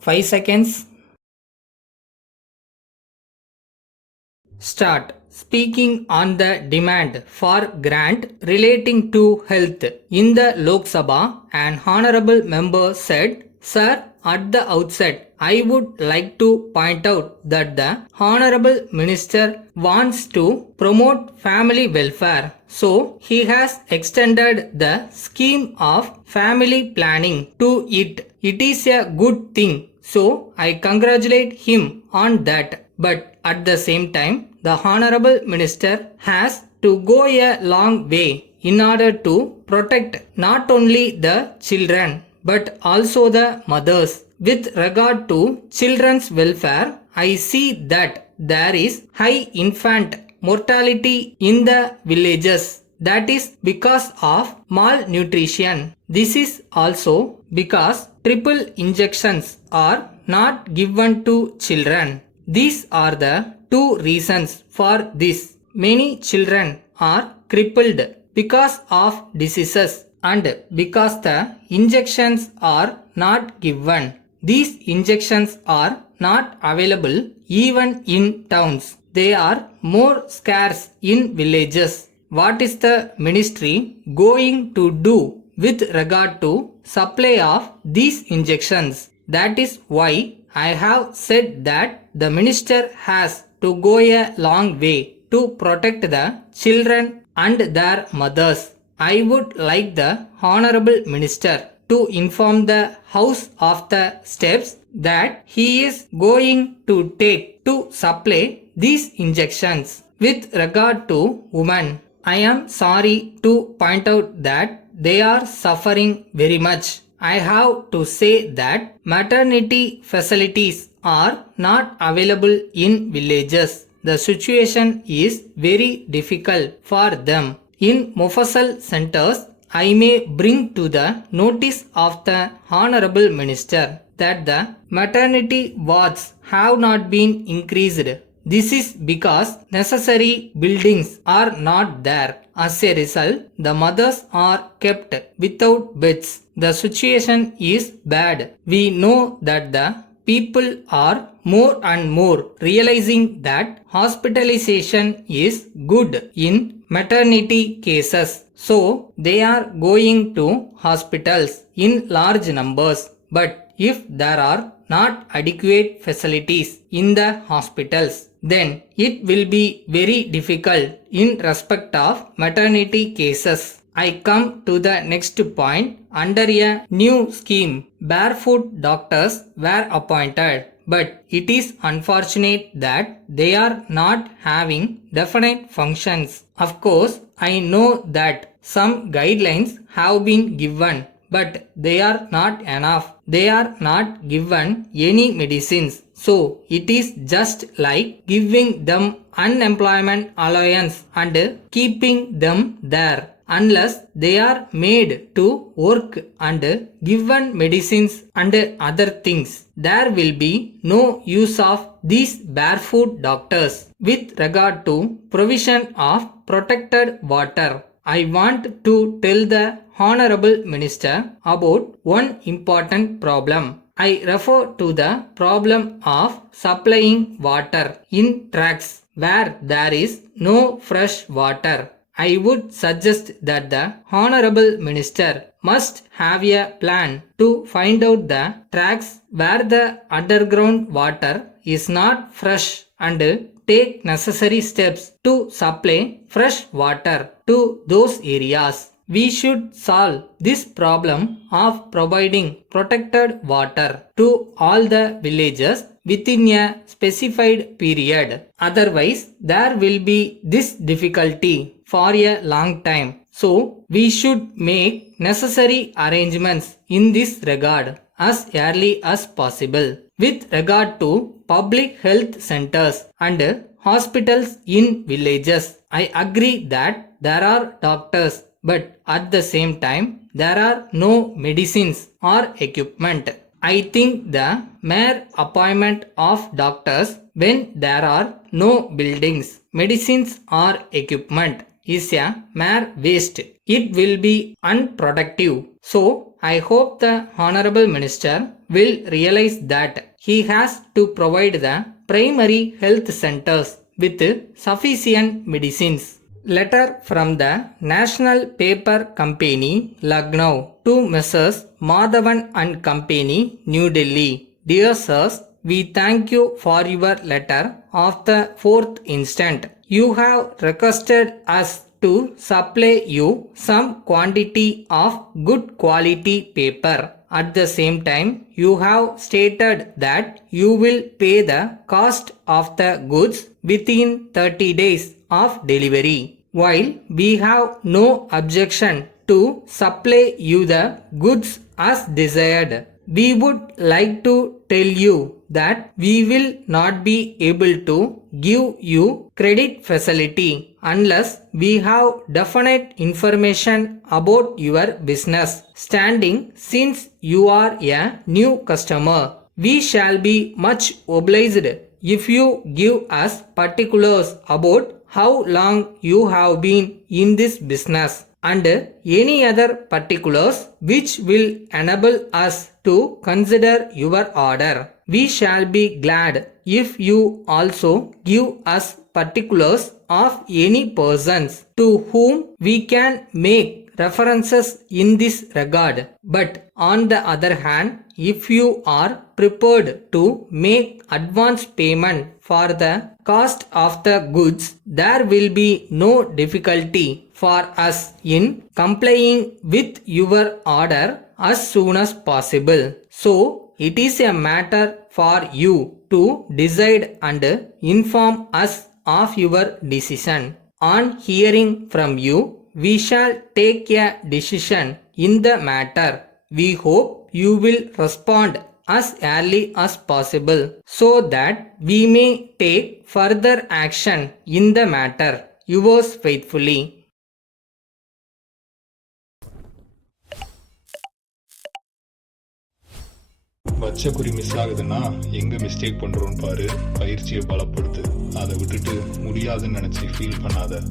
5 seconds. Start. Speaking on the demand for grant relating to health in the Lok Sabha, an honorable member said, Sir, at the outset, I would like to point out that the honorable minister wants to promote family welfare. So, he has extended the scheme of family planning to it. It is a good thing. So, I congratulate him on that. But at the same time, the Honorable Minister has to go a long way in order to protect not only the children but also the mothers. With regard to children's welfare, I see that there is high infant mortality in the villages. That is because of malnutrition. This is also because triple injections are not given to children. These are the two reasons for this. Many children are crippled because of diseases and because the injections are not given. These injections are not available even in towns. They are more scarce in villages. What is the ministry going to do with regard to supply of these injections? That is why I have said that the minister has to go a long way to protect the children and their mothers. I would like the Honorable Minister to inform the House of the steps that he is going to take to supply these injections. With regard to women, I am sorry to point out that they are suffering very much. I have to say that maternity facilities are not available in villages. The situation is very difficult for them. In Mufassal centers, I may bring to the notice of the Honorable Minister that the maternity wards have not been increased. This is because necessary buildings are not there. As a result, the mothers are kept without beds. The situation is bad. We know that the people are more and more realizing that hospitalization is good in maternity cases. So, they are going to hospitals in large numbers. But if there are not adequate facilities in the hospitals, then it will be very difficult in respect of maternity cases. I come to the next point. Under a new scheme, barefoot doctors were appointed, but it is unfortunate that they are not having definite functions. Of course, I know that some guidelines have been given, but they are not enough. They are not given any medicines. So, it is just like giving them unemployment allowance and keeping them there. Unless they are made to work and given medicines and other things, there will be no use of these barefoot doctors. With regard to provision of protected water, I want to tell the Honorable Minister about one important problem. I refer to the problem of supplying water in tracts where there is no fresh water. I would suggest that the Honorable Minister must have a plan to find out the tracts where the underground water is not fresh and take necessary steps to supply fresh water to those areas. We should solve this problem of providing protected water to all the villages within a specified period. Otherwise, there will be this difficulty for a long time. So, we should make necessary arrangements in this regard as early as possible. With regard to public health centers and hospitals in villages, I agree that there are doctors, but at the same time, there are no medicines or equipment. I think the mere appointment of doctors when there are no buildings, medicines or equipment is a mere waste. It will be unproductive. So, I hope the Honorable Minister will realize that he has to provide the primary health centers with sufficient medicines. Letter from the National Paper Company, Lucknow, to Messrs. Madhavan and Company, New Delhi. Dear Sirs, we thank you for your letter of the 4th instant. You have requested us to supply you some quantity of good quality paper. At the same time, you have stated that you will pay the cost of the goods within 30 days of delivery. While we have no objection to supply you the goods as desired, we would like to tell you that we will not be able to give you credit facility unless we have definite information about your business standing since you are a new customer. We shall be much obliged if you give us particulars about how long you have been in this business and any other particulars which will enable us to consider your order. We shall be glad if you also give us particulars of any persons to whom we can make references in this regard. But on the other hand, if you are prepared to make advance payment for the cost of the goods, there will be no difficulty for us in complying with your order as soon as possible. So, it is a matter for you to decide and inform us of your decision. On hearing from you, we shall take a decision in the matter. We hope you will respond as early as possible so that we may take further action in the matter. Yours faithfully. வச்ச குறி miss ஆகுதுன்னா எங்க mistake பண்றோம்னு பாரு, பயிற்சியை பலப்படுத்து. அதை விட்டுட்டு முடியாதுன்னு நினைச்சு ஃபீல் பண்ணாத.